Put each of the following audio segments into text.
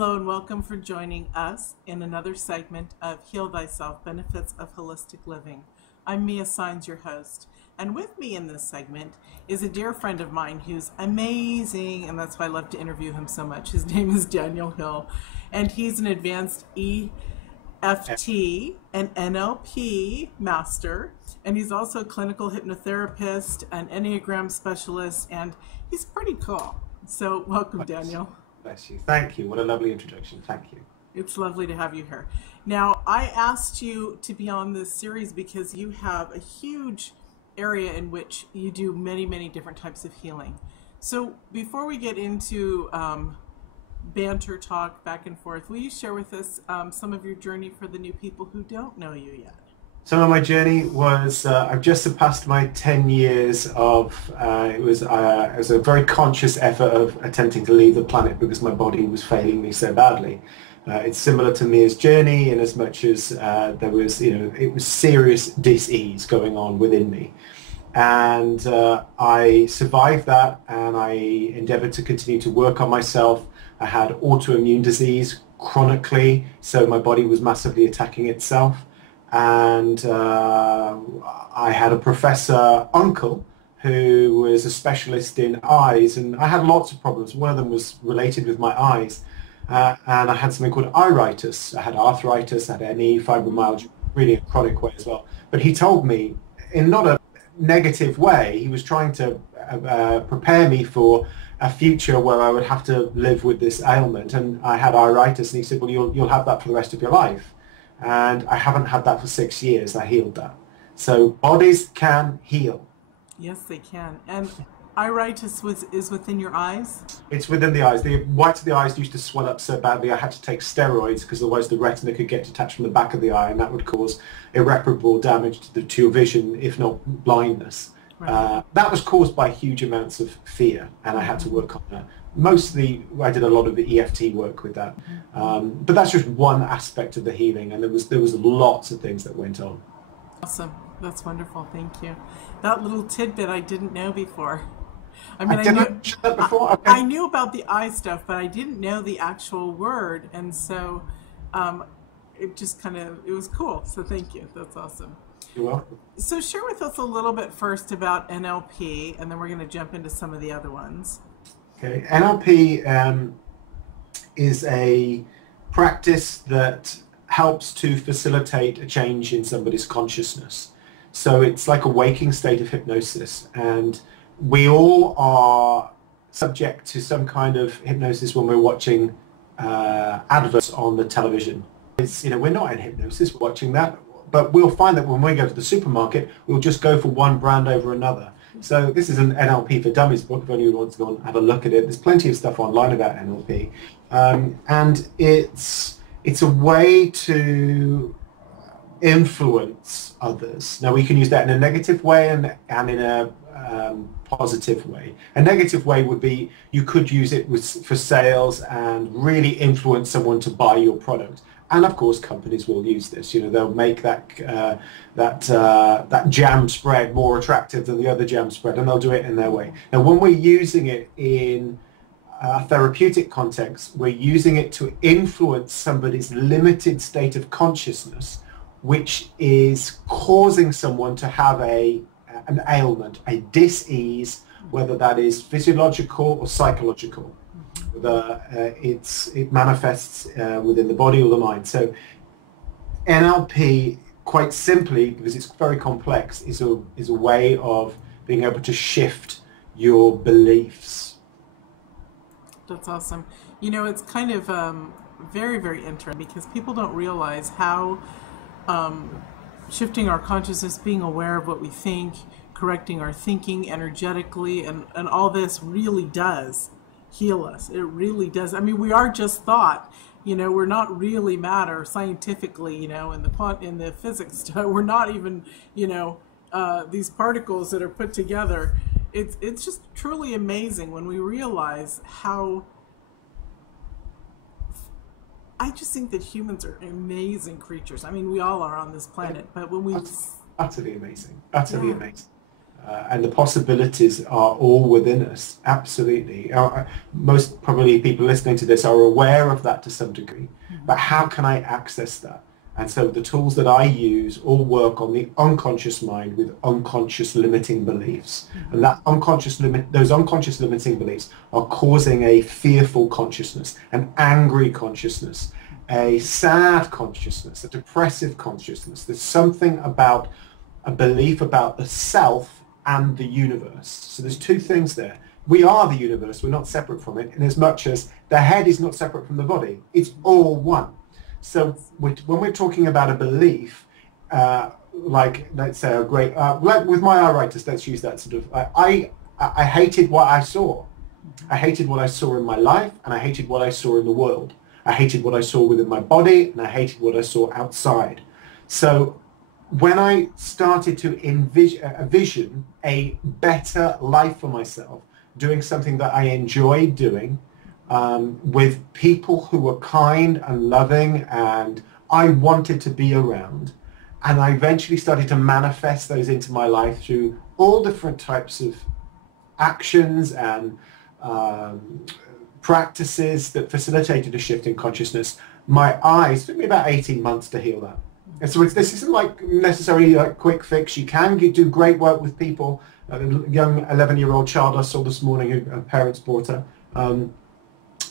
Hello and welcome for joining us in another segment of Heal Thyself, Benefits of Holistic Living. I'm Mia Saenz, your host, and with me in this segment is a dear friend of mine who's amazing, and that's why I love to interview him so much. His name is Daniel Hill, and he's an advanced EFT and NLP master, and he's also a clinical hypnotherapist, an Enneagram specialist, and he's pretty cool. So welcome, Daniel. Bless you. Thank you. What a lovely introduction. Thank you. It's lovely to have you here. Now, I asked you to be on this series because you have a huge area in which you do many, many different types of healing. So before we get into banter talk back and forth, will you share with us some of your journey for the new people who don't know you yet? Some of my journey was, I've just surpassed my 10 years of, it was a very conscious effort of attempting to leave the planet because my body was failing me so badly. It's similar to Mia's journey in as much as there was, it was serious dis-ease going on within me. And I survived that, and I endeavored to continue to work on myself. I had autoimmune disease chronically, so my body was massively attacking itself. And I had a professor uncle who was a specialist in eyes, and I had lots of problems. One of them was related with my eyes, and I had something called iritis. I had arthritis, I had ME, fibromyalgia, really a chronic way as well. But he told me, in not a negative way, he was trying to prepare me for a future where I would have to live with this ailment. And I had iritis, and he said, well, you'll have that for the rest of your life. And I haven't had that for 6 years. I healed that. So bodies can heal. Yes, they can. And iritis is within your eyes? It's within the eyes. The whites of the eyes used to swell up so badly I had to take steroids because otherwise the retina could get detached from the back of the eye, and that would cause irreparable damage to your vision, if not blindness. Right. That was caused by huge amounts of fear, and I had to work on that. Mostly, I did a lot of the EFT work with that, but that's just one aspect of the healing, and there was lots of things that went on. Awesome, that's wonderful. Thank you. That little tidbit I didn't know before. I mean, I knew about the eye stuff, but I didn't know the actual word, and so it just it was cool. So thank you. That's awesome. You're welcome. So share with us a little bit first about NLP, and then we're going to jump into some of the other ones. Okay, NLP is a practice that helps to facilitate a change in somebody's consciousness. So it's like a waking state of hypnosis, and we all are subject to some kind of hypnosis when we're watching adverts on the television. We're not in hypnosis watching that, but we'll find that when we go to the supermarket, we'll just go for one brand over another. So this is an NLP for Dummies book, if anyone wants to go and have a look at it. There's plenty of stuff online about NLP. And it's a way to influence others. Now, we can use that in a negative way and in a positive way. A negative way would be you could use it for sales and really influence someone to buy your product. And of course, companies will use this. They'll make that jam spread more attractive than the other jam spread, and they'll do it in their way. Now, when we're using it in a therapeutic context, we're using it to influence somebody's limited state of consciousness, which is causing someone to have an ailment, a dis-ease, whether that is physiological or psychological. It manifests within the body or the mind. So NLP, quite simply, because it's very complex, is a way of being able to shift your beliefs. That's awesome. It's kind of very, very interesting because people don't realize how shifting our consciousness, being aware of what we think, correcting our thinking energetically, and all this really does heal us. It really does. I mean, we are just thought. We're not really matter scientifically. In the physics, we're not even. These particles that are put together. It's just truly amazing when we realize how. I just think that humans are amazing creatures. I mean, we all are on this planet, but when we utterly amazing, utterly amazing. and the possibilities are all within us, absolutely. Most probably people listening to this are aware of that to some degree, but how can I access that? And so the tools that I use all work on the unconscious mind with unconscious limiting beliefs. And that those unconscious limiting beliefs are causing a fearful consciousness, an angry consciousness, a sad consciousness, a depressive consciousness. There's something about a belief about the self and the universe. So there's two things there. We are the universe, we're not separate from it, in as much as the head is not separate from the body. It's all one. So when we're talking about a belief, like let's say a great, with my iritis, let's use that sort of, I hated what I saw. I hated what I saw in my life, and I hated what I saw in the world. I hated what I saw within my body, and I hated what I saw outside. So when I started to envision a better life for myself, doing something that I enjoyed doing, with people who were kind and loving and I wanted to be around. And I eventually started to manifest those into my life through all different types of actions and practices that facilitated a shift in consciousness. My eyes, took me about 18 months to heal that. And so this isn't like necessarily like quick fix. You can do great work with people. A young 11-year-old child I saw this morning, who her parents brought her,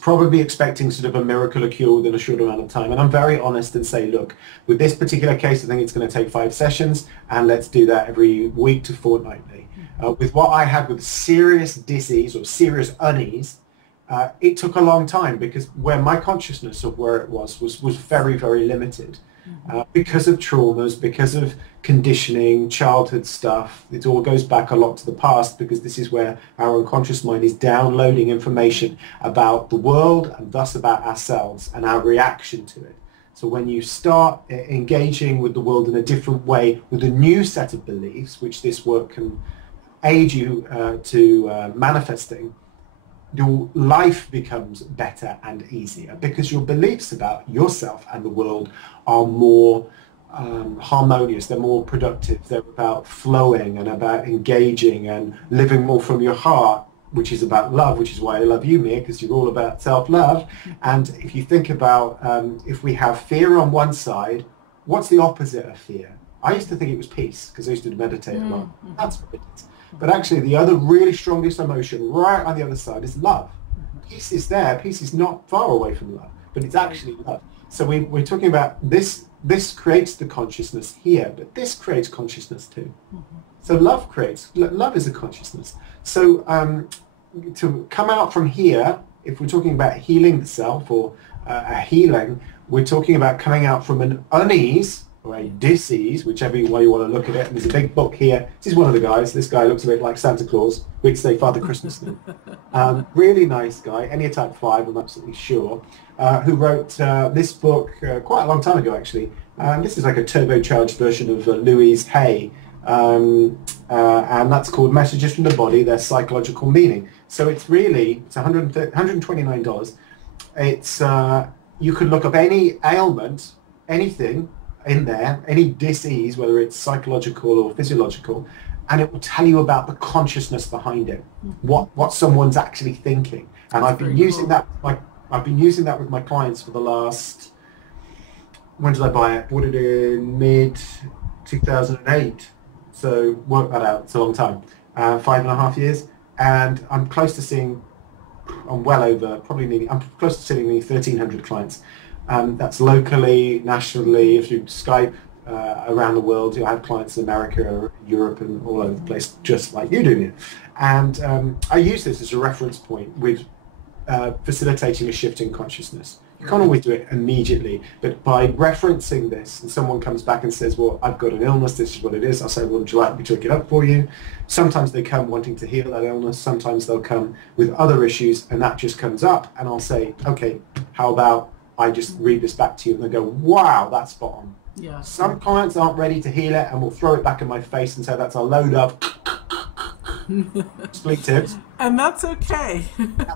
probably expecting sort of a miracle, a cure within a short amount of time. And I'm very honest and say, look, with this particular case, I think it's going to take 5 sessions, and let's do that every week to fortnightly. With what I had with serious disease or serious unease, it took a long time, because where my consciousness of where it was very, very limited. Because of traumas, because of conditioning, childhood stuff. It all goes back a lot to the past, because this is where our unconscious mind is downloading information about the world and thus about ourselves and our reaction to it. So when you start engaging with the world in a different way with a new set of beliefs, which this work can aid you to manifesting, your life becomes better and easier, because your beliefs about yourself and the world are more harmonious, they're more productive, they're about flowing and about engaging and living more from your heart, which is about love, which is why I love you, Mia, because you're all about self-love. And if you think about if we have fear on one side, what's the opposite of fear? I used to think it was peace, because I used to meditate a lot. That's what it is. But actually the other really strongest emotion right on the other side is love. Peace is there. Peace is not far away from love, but it's actually love. So we're talking about this creates the consciousness here, but this creates consciousness too. So love is a consciousness. So to come out from here, if we're talking about healing the self or a healing, we're talking about coming out from an unease or a disease, whichever way you want to look at it. And there's a big book here. This is one of the guys. This guy looks a bit like Santa Claus, which say Father Christmas now. Really nice guy, Enneatype 5, I'm absolutely sure, who wrote this book quite a long time ago, actually. This is like a turbocharged version of Louise Hay, and that's called Messages from the Body, Their Psychological Meaning. So it's $129. It's you could look up any ailment, anything in there, any disease, whether it's psychological or physiological, and it will tell you about the consciousness behind it, what someone's actually thinking. And I've been using that. I've been using that with my clients for the last. When did I buy it? Bought it in mid 2008. So work that out. It's a long time. 5.5 years, and I'm close to seeing. I'm well over. I'm close to seeing nearly 1,300 clients. That's locally, nationally, through Skype, around the world. I have clients in America, Europe, and all over the place, just like you do here. And I use this as a reference point with facilitating a shift in consciousness. You can't always do it immediately, but by referencing this, and someone comes back and says, well, I've got an illness, this is what it is, I'll say, well, would you like me to look it up for you? Sometimes they come wanting to heal that illness, sometimes they'll come with other issues, and that just comes up, and I'll say, okay, how about I just read this back to you, and they go, wow, that's spot on. Yeah. Some clients aren't ready to heal it and will throw it back in my face and say that's a load of expletives. And that's okay.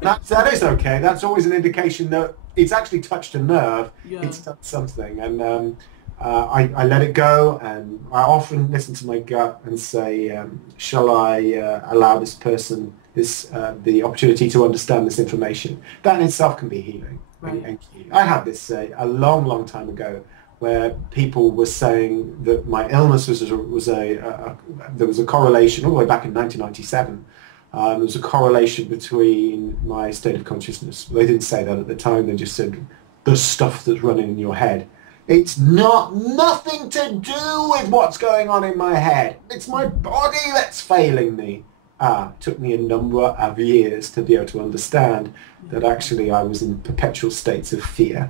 that is okay. That's always an indication that it's actually touched a nerve. Yeah. It's done something. And I let it go, and I often listen to my gut and say, shall I allow this person the opportunity to understand this information? That in itself can be healing. Right. And key. I had this a long, long time ago where people were saying that my illness there was a correlation all the way back in 1997. There was a correlation between my state of consciousness. They didn't say that at the time. They just said the stuff that's running in your head. It's nothing to do with what's going on in my head. It's my body that's failing me. It took me a number of years to be able to understand that actually I was in perpetual states of fear.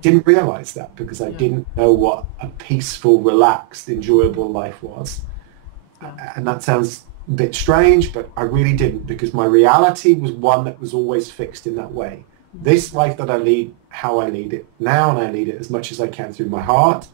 Didn't realize that because I didn't know what a peaceful, relaxed, enjoyable life was. And that sounds a bit strange, but I really didn't, because my reality was one that was always fixed in that way. This life that I lead, how I lead it now, and I lead it as much as I can through my heart.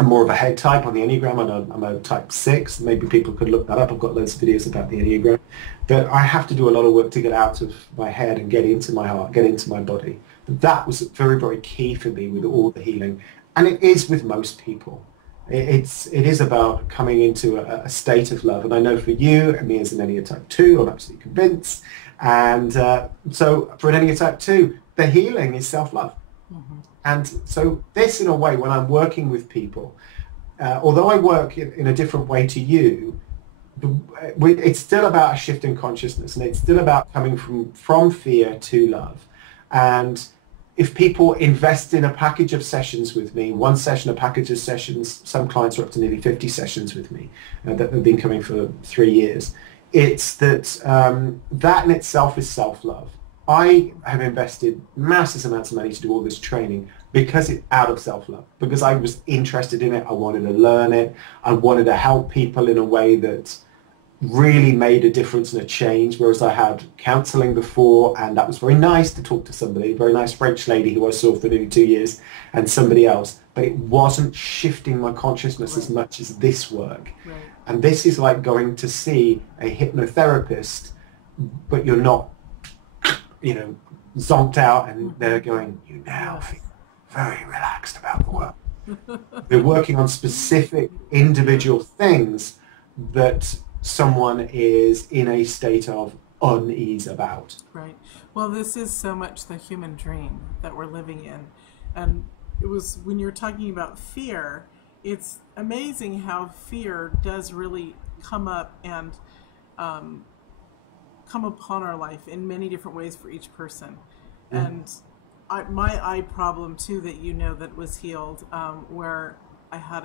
I'm more of a head type on the Enneagram. I'm a type 6. Maybe people could look that up. I've got loads of videos about the Enneagram. But I have to do a lot of work to get out of my head and get into my heart, get into my body. But that was very, very key for me with all the healing. And it is with most people. It is about coming into a state of love. And I know for you and me as an Enneagram type 2, I'm absolutely convinced. And so for an Enneagram type 2, the healing is self-love. And so this, in a way, when I'm working with people, although I work in a different way to you, it's still about a shift in consciousness, and it's still about coming from fear to love. And if people invest in a package of sessions with me, one session, a package of sessions, some clients are up to nearly 50 sessions with me that have been coming for 3 years, it's that that in itself is self-love. I have invested massive amounts of money to do all this training because it's out of self-love, because I was interested in it. I wanted to learn it. I wanted to help people in a way that really made a difference and a change, whereas I had counselling before, and that was very nice to talk to somebody, a very nice French lady who I saw for nearly 2 years, and somebody else, but it wasn't shifting my consciousness as much as this work. Right. And this is like going to see a hypnotherapist, but you're not, zonked out, and they're going, you now feel very relaxed about the work. They're working on specific individual things that someone is in a state of unease about. Right. Well, this is so much the human dream that we're living in. And it was, when you're talking about fear, it's amazing how fear does really come up and come upon our life in many different ways for each person. And my eye problem too, that was healed, where I had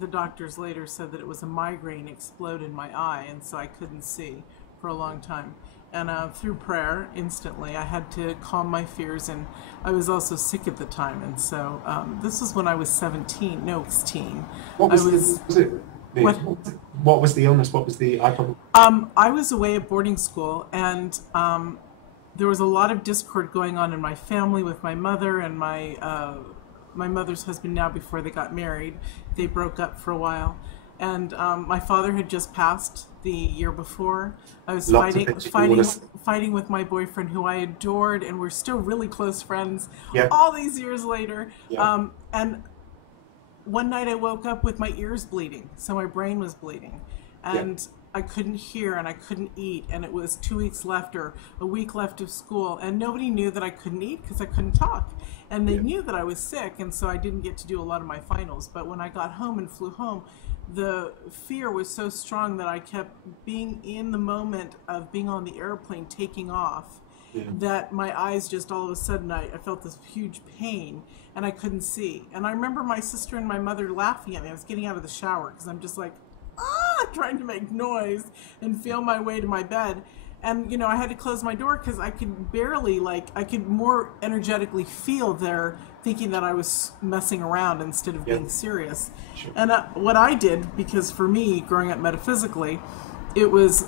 the doctors later said that it was a migraine explode in my eye, and so I couldn't see for a long time. And through prayer, instantly, I had to calm my fears, and I was also sick at the time. And so this was when I was 16. What was the illness? What was the eye problem? I was away at boarding school, and there was a lot of discord going on in my family with my mother and my mother's husband now. Before they got married, they broke up for a while. And my father had just passed the year before. I was fighting with my boyfriend, who I adored, and we're still really close friends all these years later. And one night I woke up with my ears bleeding, so my brain was bleeding. And I couldn't hear, and I couldn't eat, and it was 2 weeks left or a week left of school, and nobody knew that I couldn't eat because I couldn't talk. And they knew that I was sick, and so I didn't get to do a lot of my finals. But when I got home and flew home, the fear was so strong that I kept being in the moment of being on the airplane taking off, that my eyes just all of a sudden, I felt this huge pain, and I couldn't see. And I remember my sister and my mother laughing at me. I was getting out of the shower because I'm just like, trying to make noise and feel my way to my bed. And, I had to close my door because I could barely, I could more energetically feel their thinking that I was messing around instead of being serious. Sure. And what I did, because for me, growing up metaphysically, it was,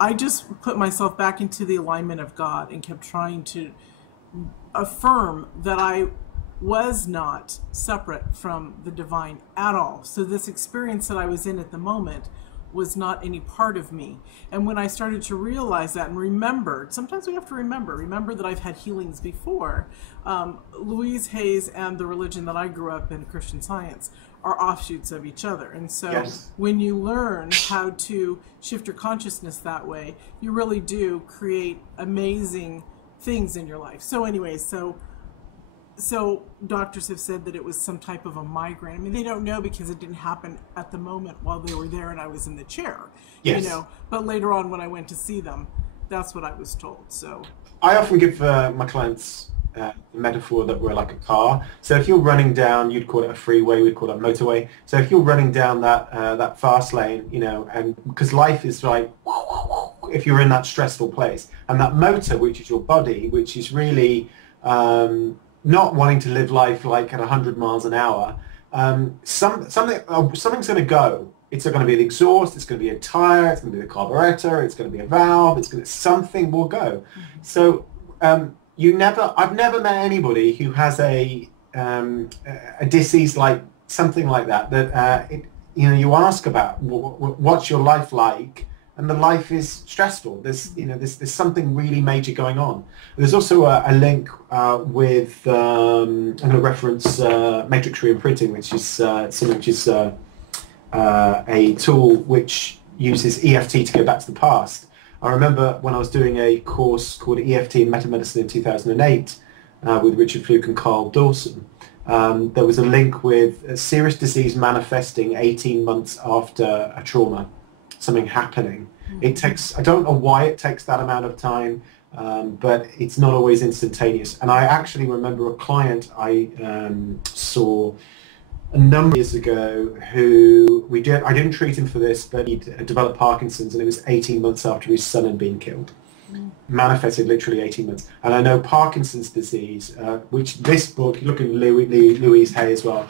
I just put myself back into the alignment of God and kept trying to affirm that I was not separate from the divine at all. So this experience that I was in at the moment was not any part of me. And when I started to realize that and remember, sometimes we have to remember that I've had healings before. Louise Hay's and the religion that I grew up in, Christian Science, are offshoots of each other. And so Yes. when you learn how to shift your consciousness that way, you really do create amazing things in your life. So anyways, so doctors have said that it was some type of a migraine. I mean, they don't know because it didn't happen at the moment while they were there and I was in the chair. Yes. You know, but later on when I went to see them, that's what I was told. So I often give my clients the metaphor that we're like a car. So if you're running down, you'd call it a freeway, we'd call it a motorway. So if you're running down that fast lane, you know, and because life is like, if you're in that stressful place, and that motor, which is your body, which is really not wanting to live life like at 100 miles an hour, something's going to go. It's going to be the exhaust, it's going to be a tire, it's going to be the carburetor, it's going to be a valve, something will go. So I've never met anybody who has a disease like something like that. You know, you ask about what's your life like, and the life is stressful. There's something really major going on. There's also a link with I'm going to reference matrix reimprinting, which is something which is a tool which uses EFT to go back to the past. I remember when I was doing a course called EFT and Metamedicine in 2008 with Richard Fluke and Carl Dawson. There was a link with a serious disease manifesting 18 months after a trauma, something happening. It takes, I don't know why it takes that amount of time, but it's not always instantaneous. And I actually remember a client I saw a number of years ago who I didn't treat him for this, but he developed Parkinson's, and it was 18 months after his son had been killed. Manifested literally 18 months. And I know Parkinson's disease, which this book, look at Louise Hay as well,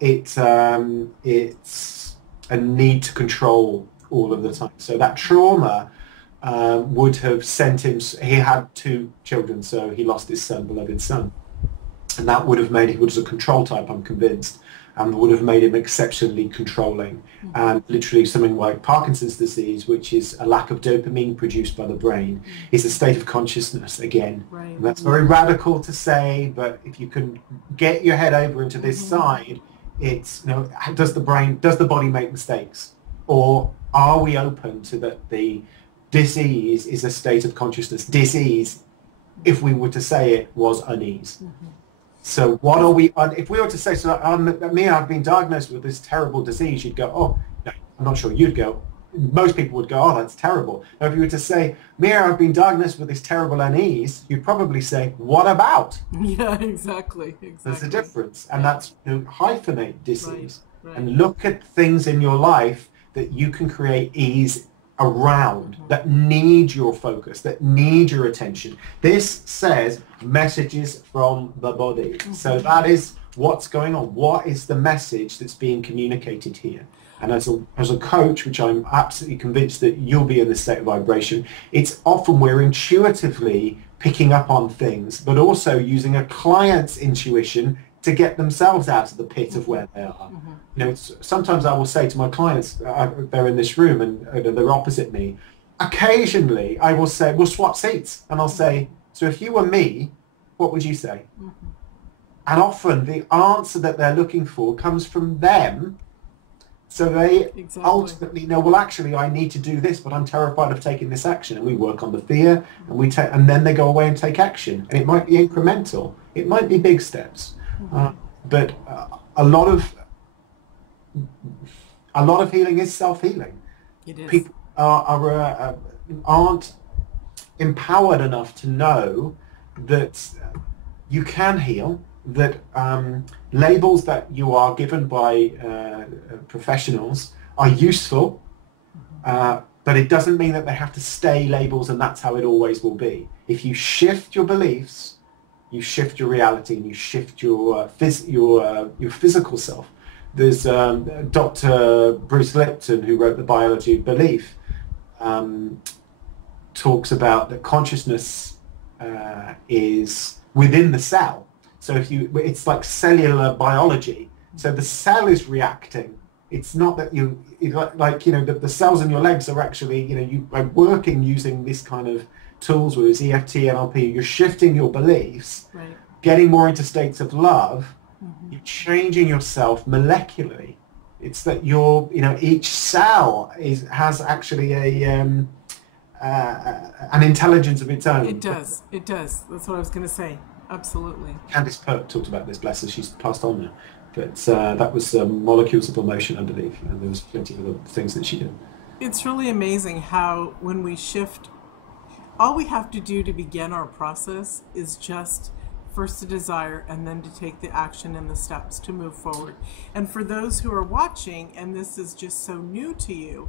it's a need to control all of the time. So that trauma would have sent him, he had 2 children, so he lost his son, beloved son. And that would have made him, he was a control type, I'm convinced, and would have made him exceptionally controlling. And literally something like Parkinson's disease, which is a lack of dopamine produced by the brain, is a state of consciousness again. Right. And that's very radical to say, but if you can get your head over into this side, it's, you know, does the body make mistakes? Or are we open to that the disease is a state of consciousness? Disease, if we were to say it, was unease. So what are we, if we were to say, so I've been diagnosed with this terrible disease, you'd go, oh, no, I'm not sure you'd go. Most people would go, oh, that's terrible. Now, if you were to say, Mia, I've been diagnosed with this terrible unease, you'd probably say, what about? Yeah, exactly. There's a difference. And that's, you know, hyphenate disease. Right. And look at things in your life that you can create ease around, that need your focus, that need your attention. This says messages from the body. So that is what's going on. What is the message that's being communicated here? And as a coach, which I'm absolutely convinced that you'll be in this state of vibration, it's often we're intuitively picking up on things, but also using a client's intuition to get themselves out of the pit of where they are. You know, sometimes I will say to my clients, they're in this room and they're opposite me. Occasionally, I will say, we'll swap seats, and I'll say, so if you were me, what would you say? And often the answer that they're looking for comes from them. So they ultimately know, well, actually, I need to do this, but I'm terrified of taking this action. And we work on the fear, and then they go away and take action. And it might be incremental. It might be big steps. But a lot of healing is self-healing. It is. People aren't empowered enough to know that you can heal, that labels that you are given by professionals are useful, but it doesn't mean that they have to stay labels and that's how it always will be. If you shift your beliefs, you shift your reality, and you shift your physical self. There's Dr. Bruce Lipton, who wrote The Biology of Belief, talks about that consciousness is within the cell. So it's like cellular biology. So the cell is reacting It's not that the cells in your legs are actually, you by working using this kind of tools, whether it's EFT, NLP, you're shifting your beliefs, Right. getting more into states of love, Mm-hmm. you're changing yourself molecularly. It's that each cell has actually an intelligence of its own. It does. It does. That's what I was going to say. Absolutely. Candice Pert talked about this, bless her, she's passed on now. But that was molecules of emotion, I believe, and there was plenty of other things that she did. It's really amazing how when we shift, all we have to do to begin our process is just first to desire and then to take the action and the steps to move forward. And for those who are watching, and this is just so new to you,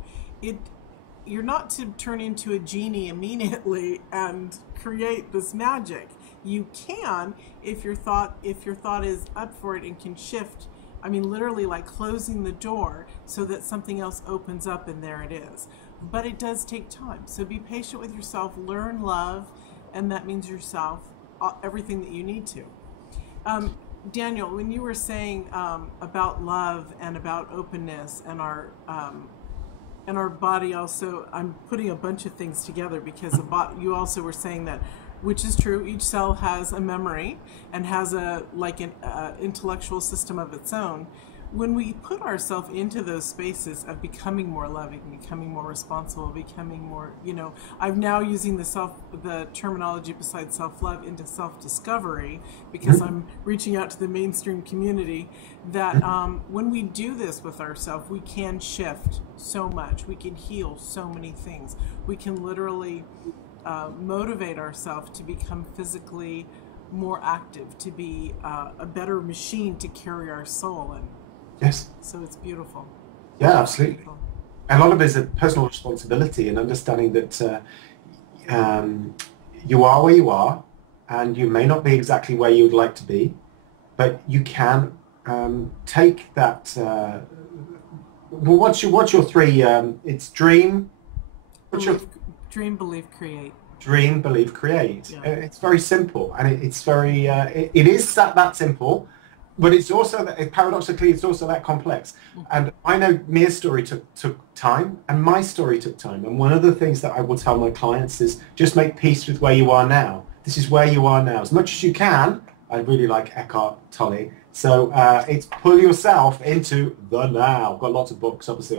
you're not to turn into a genie immediately and create this magic. You can if your thought is up for it and can shift. I mean, literally like closing the door so that something else opens up and there it is. But it does take time. So be patient with yourself, learn love, and that means yourself, everything that you need to. Daniel, when you were saying about love and about openness and our body also, I'm putting a bunch of things together because you also were saying that, which is true, each cell has a memory and has an intellectual system of its own. When we put ourselves into those spaces of becoming more loving, becoming more responsible, becoming more, I'm now using the terminology besides self-love into self-discovery because I'm reaching out to the mainstream community, that when we do this with ourselves, we can shift so much. We can heal so many things. We can literally motivate ourselves to become physically more active, to be a better machine to carry our soul. And yes. So it's beautiful. Yeah, absolutely. Beautiful. A lot of it is a personal responsibility and understanding that you are where you are, and you may not be exactly where you would like to be, but you can take that. What's your three? It's dream. Dream, believe, create. Dream, believe, create. Yeah. It's very simple, and it's very. It is that simple. But it's also that, paradoxically, it's also that complex. And I know Mia's story took time, and my story took time. And one of the things that I will tell my clients is just make peace with where you are now. This is where you are now. As much as you can, I really like Eckhart Tolle. So it's pull yourself into the now. I've got lots of books, obviously.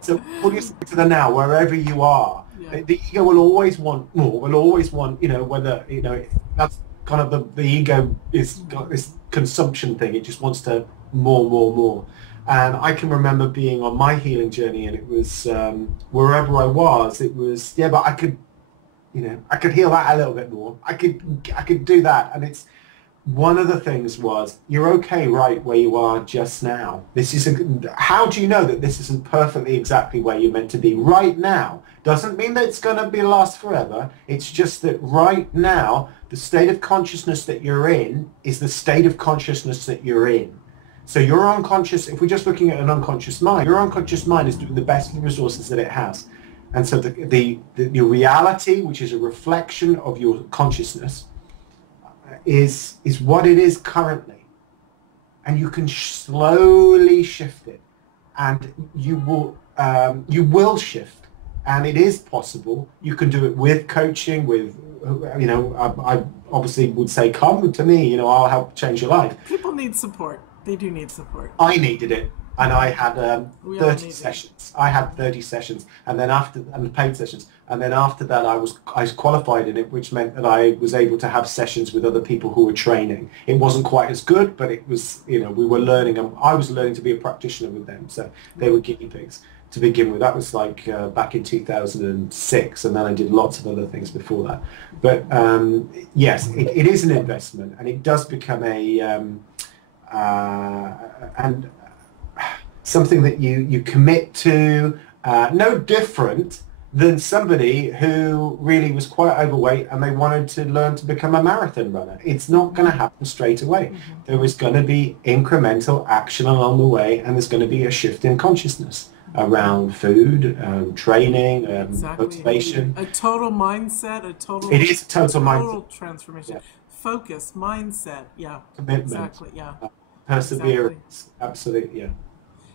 So pull yourself into the now, wherever you are. Yeah. The ego will always want more, will always want, whether, that's kind of the ego is got this consumption thing. It just wants to more. And I can remember being on my healing journey, and it was wherever I was, it was, but I could heal that a little bit more. I could do that. And it's one of the things was, you're okay right where you are just now. How do you know that this isn't perfectly exactly where you're meant to be right now? Doesn't mean that it's going to last forever. It's just that right now, the state of consciousness that you're in is the state of consciousness that you're in. So your unconscious, if we're just looking at an unconscious mind, your unconscious mind is doing the best of the resources that it has. And so your reality, which is a reflection of your consciousness, is what it is currently. And you can slowly shift it. And you will shift. And it is possible. You can do it with coaching, with, I obviously would say, come to me, I'll help change your life. People need support. They do need support. I needed it. And I had 30 sessions. I had 30 sessions, and then and paid sessions. And then after that, I was qualified in it, which meant that I was able to have sessions with other people who were training. It wasn't quite as good, but it was, we were learning, and I was learning to be a practitioner with them. So they were guinea pigs to begin with. That was like back in 2006, and then I did lots of other things before that. But yes, it is an investment, and it does become something that you commit to, no different than somebody who really was quite overweight and they wanted to learn to become a marathon runner. It's not going to happen straight away. Mm-hmm. There is going to be incremental action along the way, and there's going to be a shift in consciousness around food, training, motivation. A total mindset, It is a total mindset. Total transformation. Yeah. Focus, mindset, yeah. Commitment. Exactly, yeah. Perseverance, exactly. Absolutely, yeah.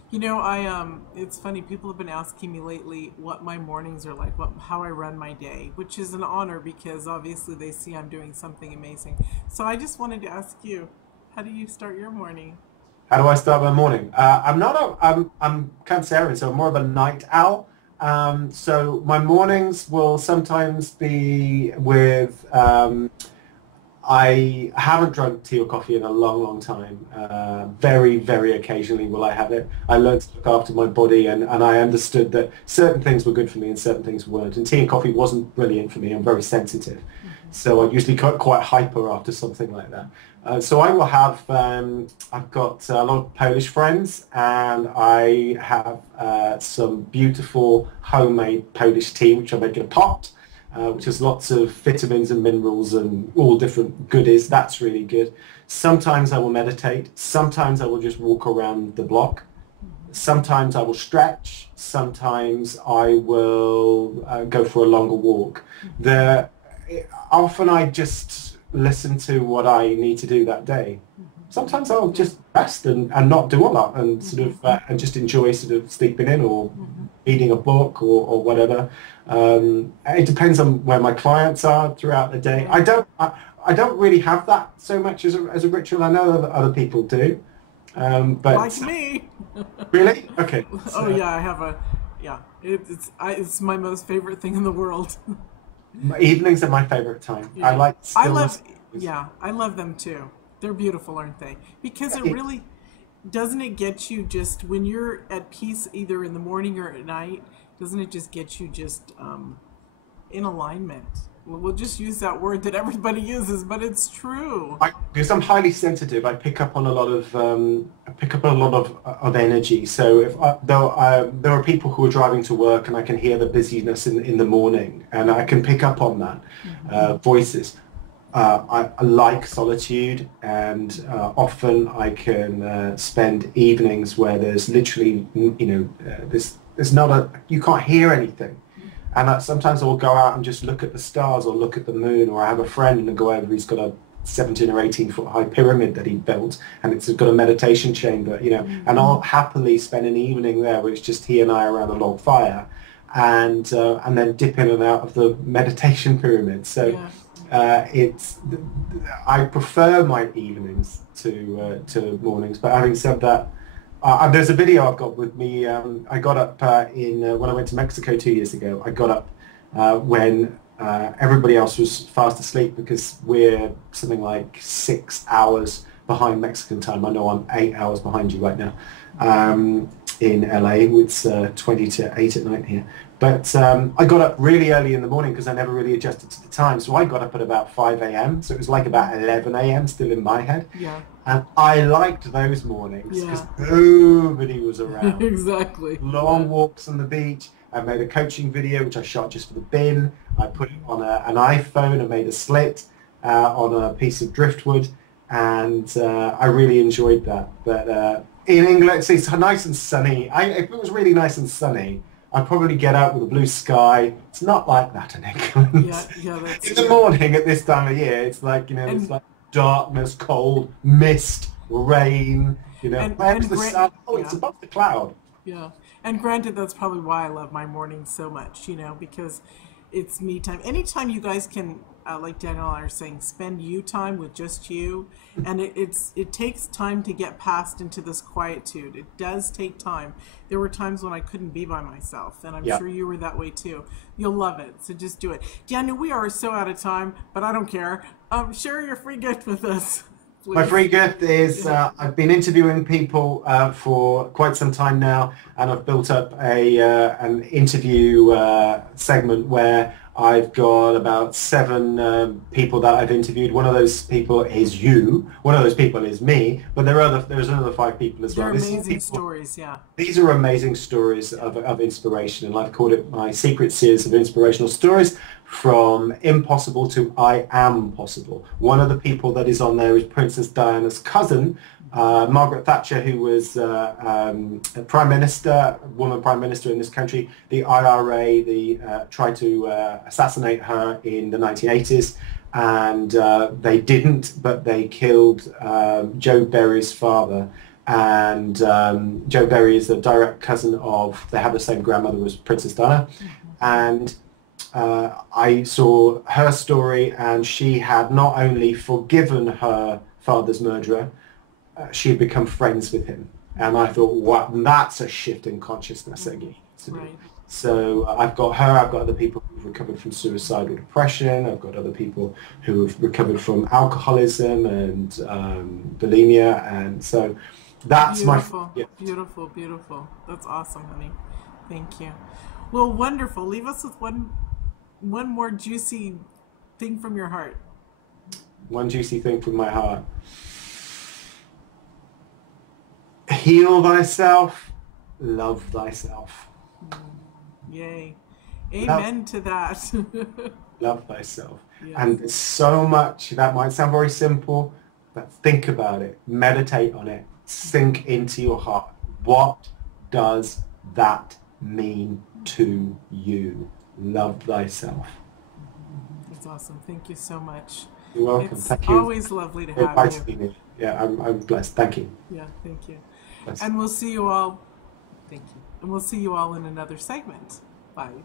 You know, it's funny, people have been asking me lately what my mornings are like, how I run my day, which is an honor because obviously they see I'm doing something amazing. So I just wanted to ask you, how do you start your morning? How do I start my morning? I'm Cancerian, so I'm more of a night owl. So my mornings will sometimes be with I haven't drunk tea or coffee in a long, long time. Very, very occasionally will I have it. I learned to look after my body, and I understood that certain things were good for me and certain things weren't. And tea and coffee wasn't brilliant for me. I'm very sensitive. So I usually get quite hyper after something like that. So I will have, I've got a lot of Polish friends, and I have some beautiful homemade Polish tea, which I make in a pot, which has lots of vitamins and minerals and all different goodies. That's really good. Sometimes I will meditate. Sometimes I will just walk around the block. Sometimes I will stretch. Sometimes I will go for a longer walk. Often I just listen to what I need to do that day. Sometimes I'll just rest and not do a lot and sort of and just enjoy sort of sleeping in or reading a book or whatever. It depends on where my clients are throughout the day. I don't really have that so much as a ritual. I know that other people do, but Like me. really, okay. Oh yeah, I have it's my most favorite thing in the world. Evenings are my favorite time. Yeah. I like stillness. I love them too. They're beautiful, aren't they? Because it really doesn't it get you just when you're at peace either in the morning or at night, doesn't it just get you just in alignment? We'll just use that word that everybody uses, but it's true. Because I'm highly sensitive, I pick up on a lot of energy. So if there are people who are driving to work, and I can hear the busyness in the morning, and I can pick up on that voices. I like solitude, and often I can spend evenings where there's literally, there's not you can't hear anything. And sometimes I'll go out and just look at the stars or look at the moon, or I have a friend and go over, he's got a 17 or 18 foot high pyramid that he built, and it's got a meditation chamber, and I'll happily spend an evening there where it's just he and I around a log fire, and then dip in and out of the meditation pyramid. So I prefer my evenings to mornings, but having said that, there's a video I've got with me. I got up when I went to Mexico 2 years ago. I got up when everybody else was fast asleep, because we're something like 6 hours behind Mexican time. I know I'm 8 hours behind you right now in LA. It's 20 to 8 at night here. But I got up really early in the morning because I never really adjusted to the time. So I got up at about 5 a.m. So it was like about 11 a.m. still in my head. Yeah. And I liked those mornings because nobody was around. Exactly. Long walks on the beach. I made a coaching video, which I shot just for the bin. I put it on an iPhone. I made a slit on a piece of driftwood. And I really enjoyed that. But in England, it's nice and sunny. If it was really nice and sunny, I'd probably get out with a blue sky. It's not like that in England. That's in the morning at this time of year, it's like, it's like darkness, cold, mist, rain, where's the sun? Oh, it's above the cloud. Yeah. And granted, that's probably why I love my mornings so much, because it's me time. Anytime you guys can, like Daniel and I are saying, spend you time with just you, and it takes time to get past into this quietude. It does take time. There were times when I couldn't be by myself, and I'm sure you were that way too. You'll love it, so just do it. Daniel, we are so out of time, but I don't care. Share your free gift with us. Please. My free gift is I've been interviewing people for quite some time now, and I've built up an interview segment where I've got about 7 people that I've interviewed. One of those people is you. One of those people is me. But there's another 5 people as well. They're amazing stories, yeah. These are amazing stories of inspiration, and I've called it my secret series of inspirational stories, from impossible to I am possible. One of the people that is on there is Princess Diana's cousin, Margaret Thatcher, who was Prime Minister, woman Prime Minister in this country. The IRA tried to assassinate her in the 1980s, and they didn't, but they killed Joe Berry's father. and Joe Berry is a direct cousin of, they have the same grandmother as Princess Diana, and I saw her story, and she had not only forgiven her father's murderer, she had become friends with him. And I thought, wow, that's a shift in consciousness that you need to do. Right. So I've got her, I've got other people who've recovered from suicidal depression, I've got other people who have recovered from alcoholism and bulimia, and so that's beautiful, beautiful, beautiful. That's awesome, honey. Thank you. Well, wonderful. Leave us with one more juicy thing from your heart. One juicy thing from my heart. Heal thyself, love thyself. Yay. Amen to that. Love thyself. Yes. And there's so much, that might sound very simple, but think about it, meditate on it, sink into your heart. What does that mean to you? Love thyself. That's awesome. Thank you so much. You're welcome. It's thank you. Always lovely to have you. Yeah, I'm blessed. Thank you. Yeah, thank you. Blessed. And we'll see you all. Thank you. And we'll see you all in another segment. Bye.